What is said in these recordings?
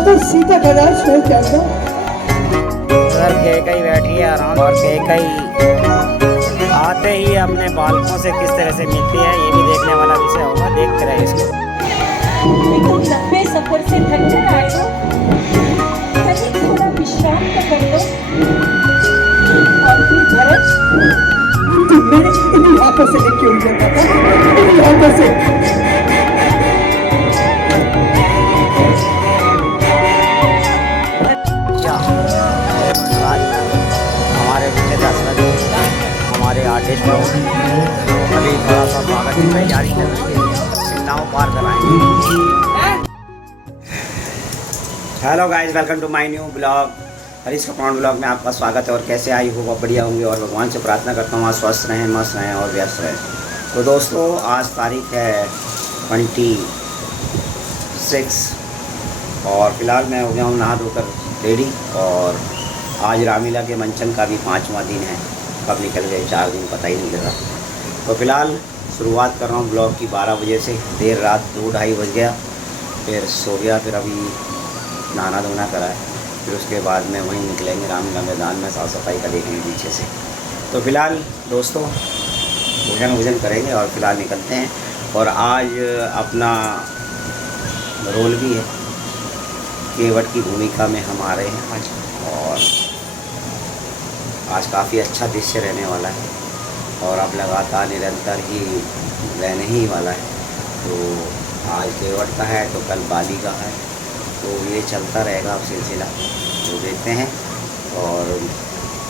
तो सीता का राज हो जाता। उधर केकई बैठी है आराम, और केकई आते ही अपने बालकों से किस तरह से मिलती है ये भी देखने वाला विषय होगा। देखते रहे इसको। तुम लंबे सफर से थक कर आए हो, कहीं थोड़ा विश्राम तो कर लो। और फिर भरत, मैंने इन्हीं हाथों से लेके उड़ जाता था, इन्हीं हाथों से। क्या हमारे पीछे दशरथ हमारे आर्टिस्ट लोग अभी थोड़ा सा स्वागत की तैयारी कर रहे हैं, नाव पार कराएंगे। Hello guys, welcome to my new blog. Harish compound blog में आपका स्वागत है। और कैसे आई हो, बहुत बढ़िया होंगे और भगवान से प्रार्थना करता हूँ आज स्वस्थ रहें, मस्त रहें और व्यस्त रहें। तो दोस्तों, आज तारीख है 26 और फिलहाल मैं हो गया हूँ नहा धोकर रेडी। और आज रामलीला के मंचन का भी 5वां दिन है। कब निकल गए 4 दिन पता ही नहीं लगा। तो फिलहाल शुरुआत कर रहा हूँ ब्लॉग की 12 बजे से। देर रात 2-2:30 बज गया, फिर सो गया, फिर अभी नहाना धोना करा है, फिर उसके बाद में वहीं निकलेंगे रामलीला मैदान में, साफ़ सफाई का देखेंगे पीछे से। तो फिलहाल दोस्तों भोजन करेंगे और फिलहाल निकलते हैं। और आज अपना रोल भी है, केवट की भूमिका में हम आ रहे हैं आज। और आज काफ़ी अच्छा दृश्य रहने वाला है और अब लगातार निरंतर ही रहने ही वाला है। तो आज केवट का है तो कल बाली का है, तो ये चलता रहेगा अब सिलसिला। तो देखते हैं और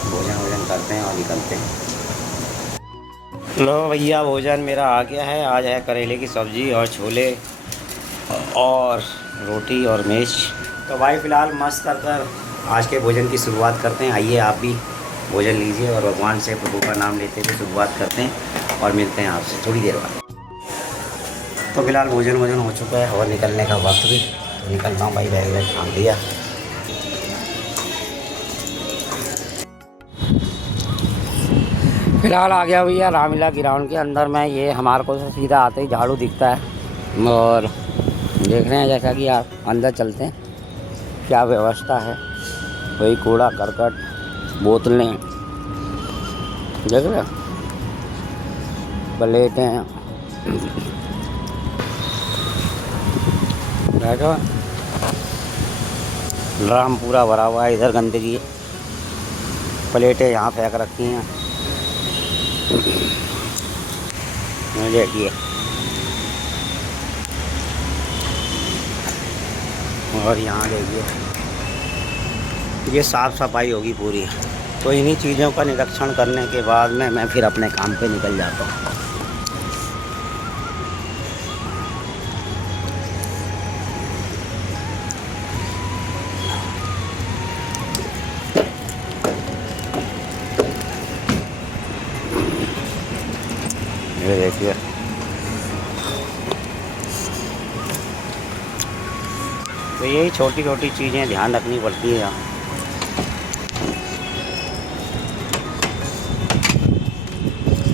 भोजन करते हैं और निकलते हैं। लो भैया, भोजन मेरा आ गया है। आज है करेले की सब्ज़ी और छोले और रोटी और मिर्च। तो भाई फ़िलहाल मस्त कर आज के भोजन की शुरुआत करते हैं। आइए आप भी भोजन लीजिए और भगवान से, प्रभु का नाम लेते हुए शुरुआत करते हैं और मिलते हैं आपसे थोड़ी देर बाद। तो फिलहाल भोजन हो चुका है और निकलने का वक्त भी। तो निकलता हूँ भाई, बैग वैग थाम दिया। फिलहाल आ गया भैया रामलीला ग्राउंड के अंदर में। ये हमारे को सीधा आते ही झाड़ू दिखता है और देख रहे हैं जैसा कि आप अंदर चलते हैं क्या व्यवस्था है। वही कूड़ा करकट बोतलें देख रहे, प्लेटें देखो, ड्राम पूरा भरा हुआ है। इधर गंदगी, प्लेटें यहाँ फेंक रखी हैं। देखिए, और यहाँ देखिए, ये साफ़ सफाई होगी पूरी। तो इन्हीं चीज़ों का निरीक्षण करने के बाद में मैं फिर अपने काम पे निकल जाता हूँ। ये देखिए, तो यही छोटी छोटी चीज़ें ध्यान रखनी पड़ती है यहाँ।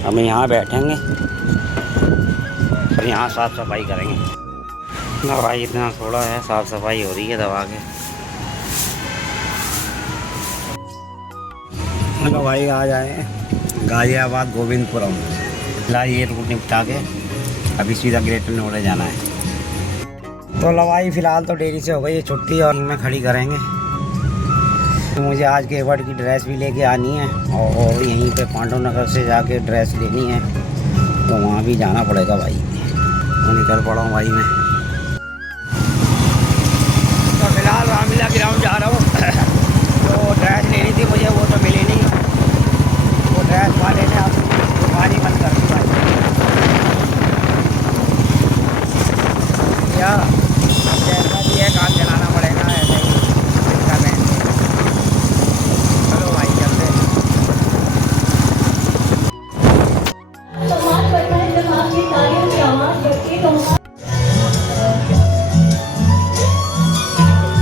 हम यहाँ बैठेंगे और यहाँ साफ़ सफाई करेंगे। ना भाई, इतना थोड़ा है, साफ़ सफाई हो रही है दबा के। हेलो भाई, आ जाए गाजियाबाद गोविंदपुरम। फिलहाल ये रूट निपटा के अभी सीधा ग्रेटर नोएडा जाना है। तो लवाई फ़िलहाल तो देरी से हो गई है छुट्टी और में खड़ी करेंगे। तो मुझे आज केवट की ड्रेस भी लेके आनी है और यहीं पे पांडव नगर से जाके ड्रेस लेनी है, तो वहाँ भी जाना पड़ेगा भाई। तो निकल पड़ा हूँ भाई मैं। तो फिलहाल रामलीला ग्राउंड जा रहा हूँ। तो ड्रेस लेनी थी मुझे, वो तो मिली नहीं। वो ड्रेस वाले ने आप दुकान ही बंद कर दी भाई। क्या जैसा भी है काम चलाना पड़ेगा, ऐसे ही कर रहे हैं। चलो भाई चलते हैं। समाज पड़ता है जब आपकी तालियों की आवाज बढ़ती है तो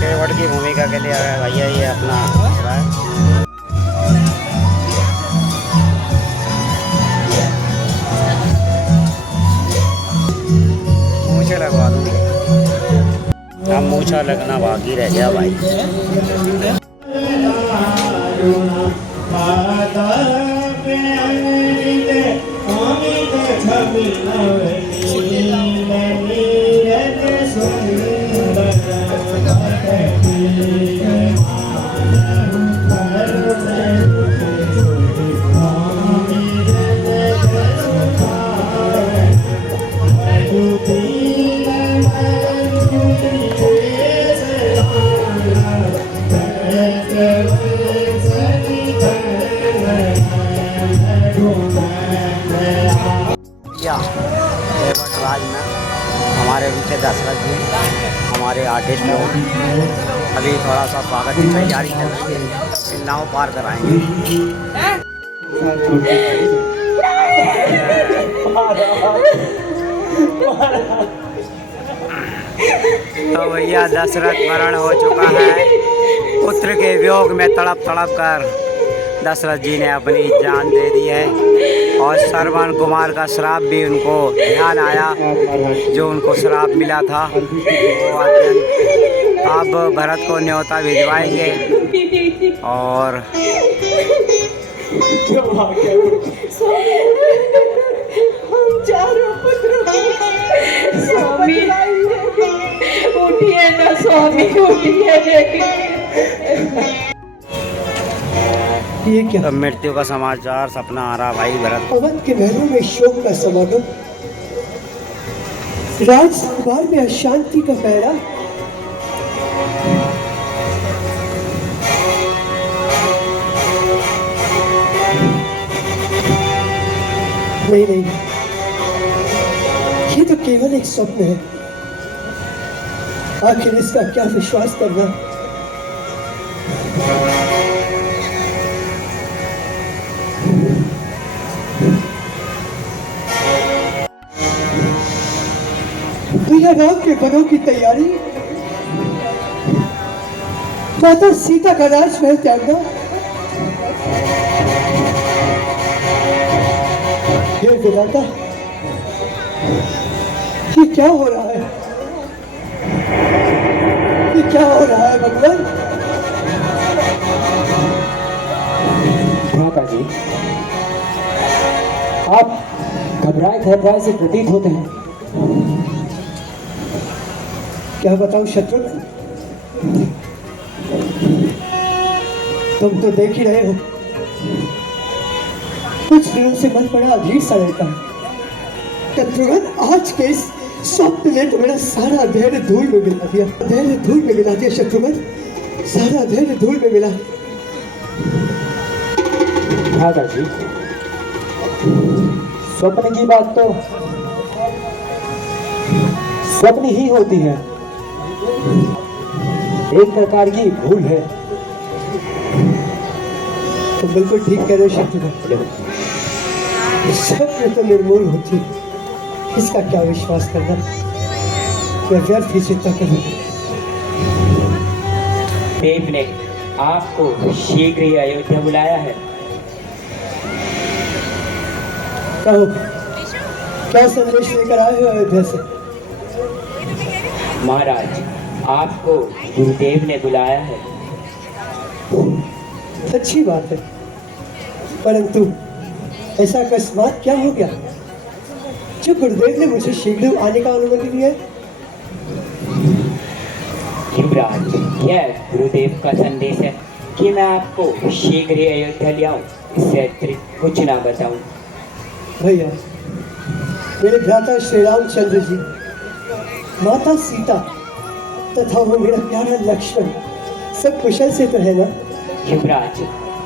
केवट की भूमिका के लिए आया भैया, ये अपना मुझे लगवा दूँगी। अब मूछा लगना बाकी रह गया भाई। राज में हमारे पीछे दशरथ जी हमारे आर्टिस्ट लोग अभी थोड़ा सा स्वागत की तैयारी कर रहे हैं, नाव पार कराएंगे। तो भैया दशरथ मरण हो चुका है, पुत्र के वियोग में तड़प तड़प कर दशरथ जी ने अपनी जान दे दी है और श्रवण कुमार का श्राप भी उनको ध्यान आया, जो उनको श्राप मिला था। तो अब भरत को न्योता भिजवाएंगे और हम चारों पुत्र स्वामी उठिए ना, स्वामी उठिए। ये क्या? तो मृत्यु का समाचार सपना आ रहा भाई भरत। अवध के महलों में शोक का समागम, राजदरबार में अशांति का पहरा। नहीं नहीं, ये तो केवल एक स्वप्न है। आखिर इसका क्या विश्वास करना। राम के वनों की तैयारी, माता सीता का राजमहल त्यागना, ये विधाता, ये क्या हो रहा है? ये क्या हो रहा है भगवान? माता जी, आप घबराए घबराए से प्रतीत होते हैं। क्या बताऊं शत्रुघ्न, तुम तो देख ही रहे हो, कुछ दिनों से मन बड़ा अधीर सा रहता है। शत्रुघ्न, आज के इस स्वप्न ने तो मेरा सारा धैर्य धूल में मिला दिया, धैर्य धूल में मिला दिया शत्रुघ्न, सारा धैर्य धूल में मिला। माता जी, स्वप्न की बात तो स्वप्न ही होती है, एक प्रकार की भूल है। तो बिल्कुल ठीक कह रहे हो शत्रुघ्न, स्वप्न तो निर्मूल होती, इसका क्या विश्वास करना। मैं व्यर्थ ही चिंता करूँ। देव ने आपको शीघ्र ही अयोध्या बुलाया है। कहो, क्या संदेश लेकर आए हो अयोध्या से? महाराज, आपको गुरुदेव ने बुलाया है। अच्छी बात है, परंतु ऐसा अकस्मात क्या हो गया जो गुरुदेव ने मुझे शीघ्र आने का अनुमति दिया है? युवराज, यह गुरुदेव का संदेश है कि मैं आपको शीघ्र ही अयोध्या ले आऊं, इससे अतिरिक्त कुछ ना बताऊं। भैया, मेरे भ्राता श्री रामचंद्र जी, माता सीता तथा वो मेरा प्यारा लक्ष्मण सब कुशल से तो है ना? युवराज,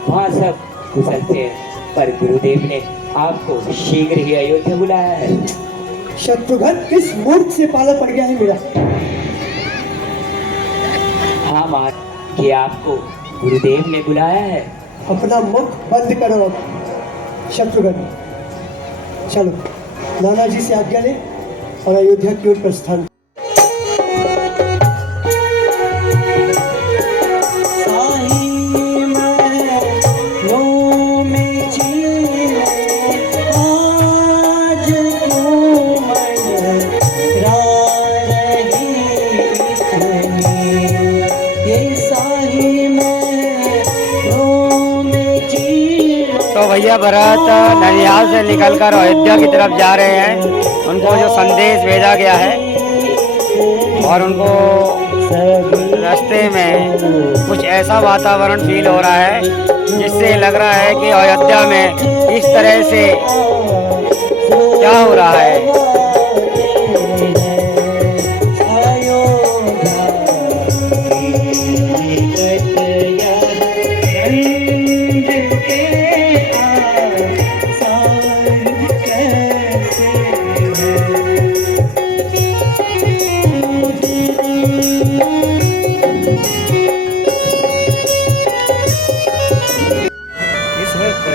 वहाँ सब कुशल से है, पर गुरुदेव ने आपको शीघ्र ही अयोध्या बुलाया है। शत्रुघ्न, किस मूर्ख से पाला पड़ गया है मेरा? हाँ महाराज, कि आपको गुरुदेव ने बुलाया है। अपना मुख बंद करो अब शत्रुघ्न। चलो नाना जी से आज्ञा ले और अयोध्या की ओर प्रस्थान। भैया भरत ननिहाल से निकलकर अयोध्या की तरफ जा रहे हैं। उनको जो संदेश भेजा गया है और उनको रास्ते में कुछ ऐसा वातावरण फील हो रहा है जिससे लग रहा है कि अयोध्या में इस तरह से क्या हो रहा है।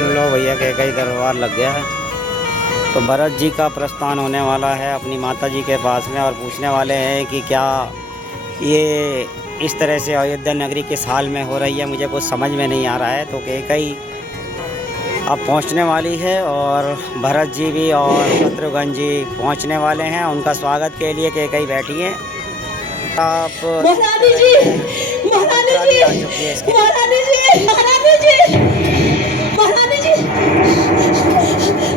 लो भैया के कई दरबार लग गया है तो भरत जी का प्रस्थान होने वाला है अपनी माता जी के पास में और पूछने वाले हैं कि क्या ये इस तरह से अयोध्या नगरी किस हाल में हो रही है, मुझे कुछ समझ में नहीं आ रहा है। तो कैकई अब पहुंचने वाली है और भरत जी भी और शत्रुघ्न जी पहुंचने वाले हैं। उनका स्वागत के लिए कैकई बैठी हैं। आप महारानी जी, महारानी जी, महारानी जी, महारानी जी, महारानी जी,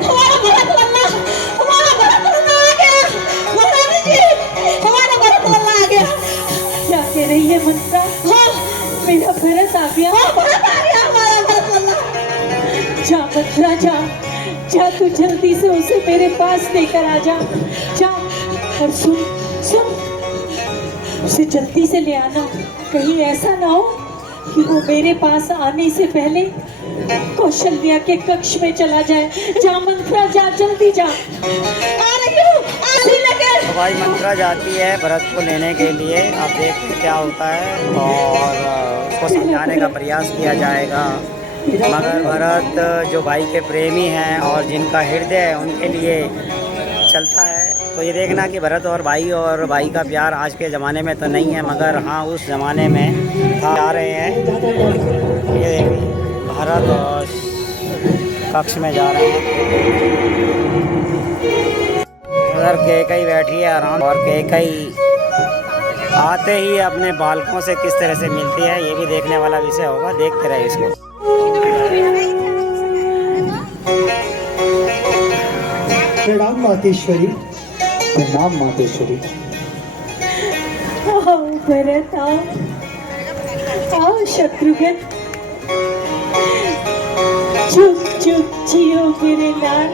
हमारा भरत लल्ला आ गया। महारानी जी, हमारा भरत लल्ला आ गया। क्या कह रही है मंत्रा? हाँ, मेरा भरत आ गया। हाँ, भरत आ गया, हमारा भरत लल्ला। जा मंत्रा जा, तू जल्दी से उसे मेरे पास लेकर आ जा और सुन, उसे जल्दी से ले आना। कहीं ऐसा ना हो कि वो मेरे पास आने से पहले कौशल्या के कक्ष में चला जाए। जा मंत्रा जा, जल्दी जा। आ रही हूँ, आने लगे। तो भाई मंत्रा जाती है भरत को लेने के लिए। आप देखते क्या होता है और उसको समझाने का प्रयास किया जाएगा, मगर भरत जो भाई के प्रेमी हैं और जिनका हृदय है उनके लिए चलता है। तो ये देखना कि भरत और भाई का प्यार आज के ज़माने में तो नहीं है, मगर हाँ उस ज़माने में जा रहे हैं। ये देखिए भरत और कक्ष में जा रहे हैं। उधर कैकई बैठी है आराम, और कैकई आते ही अपने बालकों से किस तरह से मिलती है ये भी देखने वाला विषय होगा। देखते रहे इसको। प्रणाम मातेश्वरी। प्रणाम मातेश्वरी। आओ भरत, आओ शत्रुघ्न। चुप चुप जियो मेरे लाल,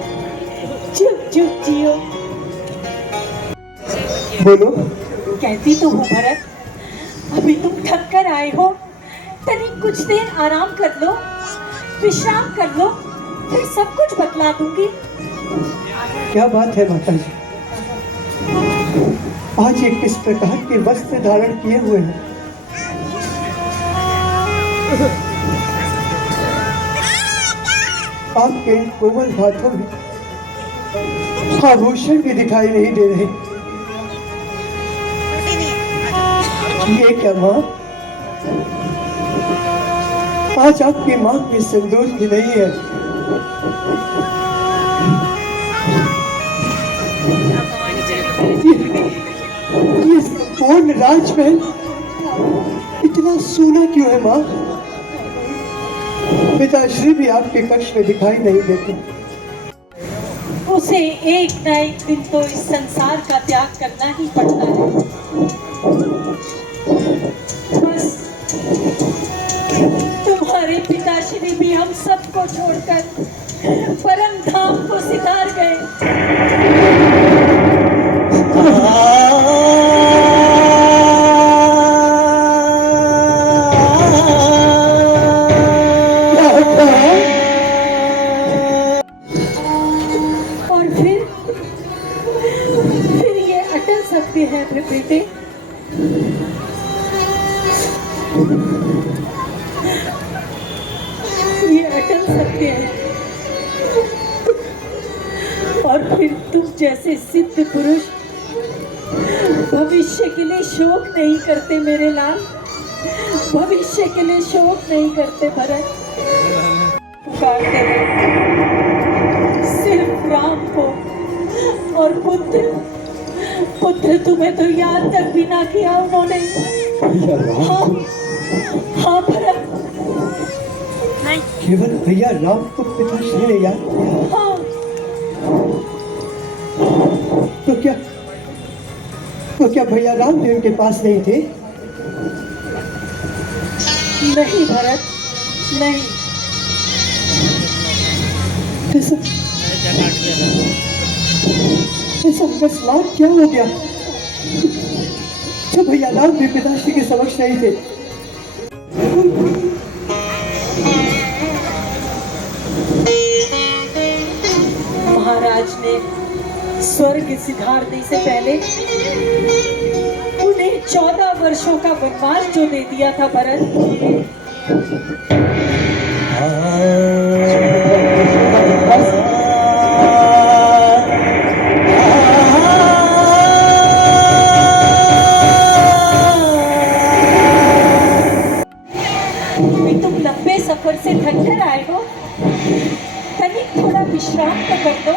चुप चुप जियो। बोलो। कहती तो हूँ भरत, अभी तुम थक कर आए हो, तनिक कुछ देर आराम कर लो, विश्राम कर लो, फिर सब कुछ बतला दूंगी। क्या बात है माता जी, आज ये किस प्रकार के वस्त्र धारण किए हुए हैं? आपके कोमल हाथों में आभूषण भी दिखाई नहीं दे रहे। ये क्या माँ, आज आपकी माँ में सिंदूर भी नहीं है। ये संपूर्ण राजमहल इतना सोना क्यों है माँ? पिताश्री भी आपके कक्ष में दिखाई नहीं देते। उसे एक न एक दिन तो इस संसार का त्याग करना ही पड़ता है। बस तुम्हारे पिताश्री भी हम सबको छोड़कर परम धाम को सिधार गए। और फिर ये अटल सकते हैं फिर बेटे। ये अटल सकते हैं और फिर तुम जैसे सिद्ध पुरुष भविष्य के लिए शोक नहीं करते मेरे लाल, भविष्य के लिए शोक नहीं करते भरत। पुकारते हैं सिर्फ राम को, और पुत्र तुम्हें तो याद तक भी ना किया उन्होंने। हाँ भरत, नहीं केवल भैया राम को पिताश्री ने याद किया हाँ तो क्या भैया राम भी उनके पास नहीं थे? नहीं भरत, नहीं। ऐसा अकस्मात क्या हो गया जब भैया राम भी पिताश्री के समक्ष नहीं थे? महाराज ने स्वर्ग सिधारने से पहले उन्हें 14 वर्षों का वनवास जो दे दिया था भरत। तुम लंबे सफर से थक कर आए हो, तनिक थोड़ा विश्राम तो कर दो।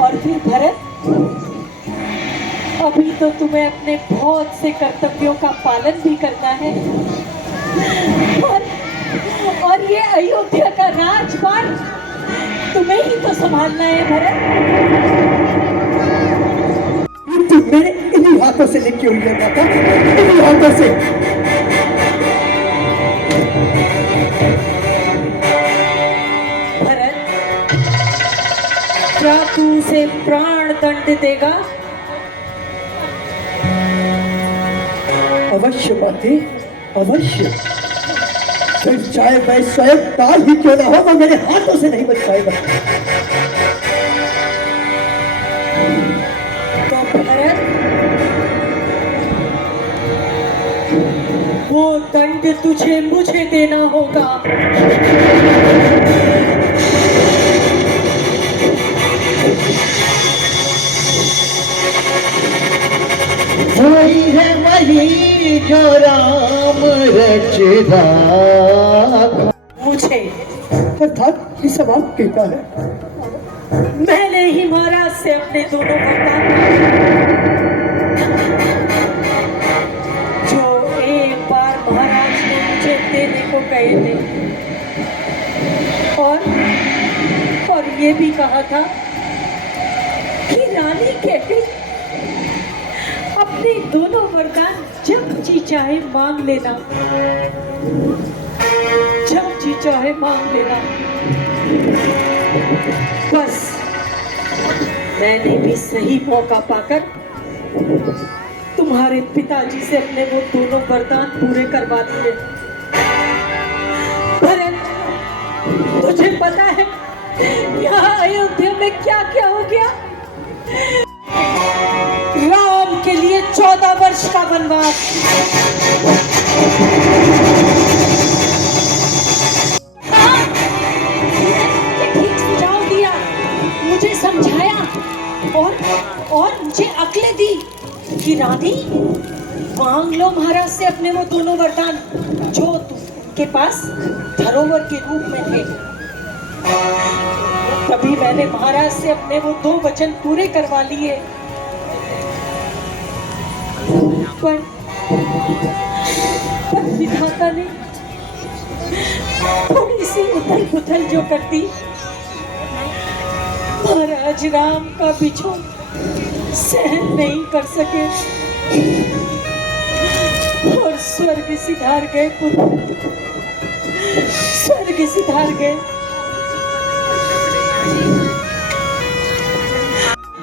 और फिर भरत, अभी तो तुम्हें अपने बहुत से कर्तव्यों का पालन भी करना है और ये अयोध्या का राजपाट तुम्हें ही तो संभालना है भरत। तुम मेरे इन्हीं हाथों से लिखी हुई है माता, इन्हीं हाथों से। भरत, क्या तू उसे प्राण दंड देगा? अवश्य माते, अवश्य। फिर चाहे मैं स्वयं काल ही क्यों ना हो, वो मेरे हाथों से नहीं बच पाएगा। तो भरत, वो दंड तुझे मुझे देना होगा। वही है वही जो राम रचदा। मुझे अर्थात ये सब आप कहता है। मैंने ही महाराज से अपने दोनों वरदान जो एक बार महाराज ने मुझे देने को कहे थे, और ये भी कहा था कि रानी कहती अपने दोनों वरदान जब जी चाहे मांग लेना, जब जी चाहे मांग लेना। बस मैंने भी सही मौका पाकर तुम्हारे पिताजी से अपने वो दोनों वरदान पूरे करवा दिए। भरत, तुझे पता है यहाँ अयोध्या में क्या क्या हो गया? राम के लिए 14 वर्ष का वनवास, ठीक सुझाव दिया, मुझे समझाया और मुझे अक्लें दी कि रानी मांग लो महाराज से अपने वो दोनों वरदान जो तुमके पास धरोहर के रूप में थे। तभी मैंने महाराज से अपने वो 2 वचन पूरे करवा लिए। पर विधाता ने थोड़ी सी उथल पुथल जो कर दी, महाराज राम का बिछोड़ सहन नहीं कर सके और स्वर्ग सिधार गए पुत्र, स्वर्ग सिधार गए।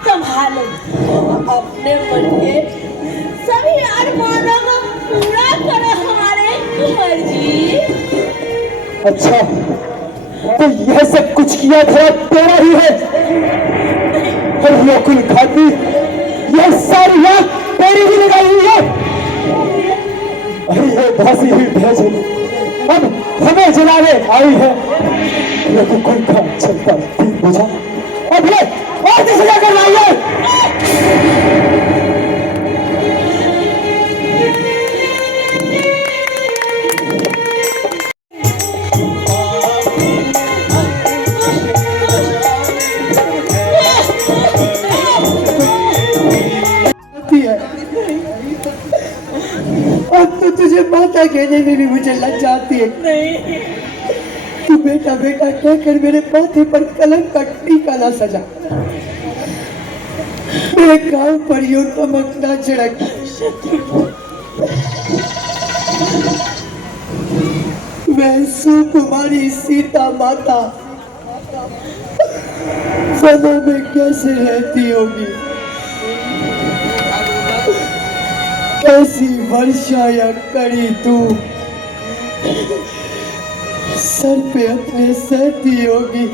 संभालो अपने मन के सभी अरमानों को पूरा करो हमारे कुंवर जी। अच्छा, तो यह सब कुछ किया था तेरा ही है? और ये कुल खाती, यह सारी रात तेरी ही लगाई हुई है? अरे ये भासी हुई भेजन अब हमें जलाने आई है। लेकिन कोई काम चलता ठीक बुझा, अब ये और भी सजा कर रही है। अब तो तुझे माता कहने में भी मुझे लग जाती है। नहीं तू बेटा बेटा कहकर मेरे माथे पर कलंक का टीका ना सजा, मेरे गांव पर यूं तमक ना छिड़क। मैं सुकुमारी सीता माता वनों में कैसे रहती होगी, कैसी वर्षा या कड़ी तू सर पे अपने सहती होगी।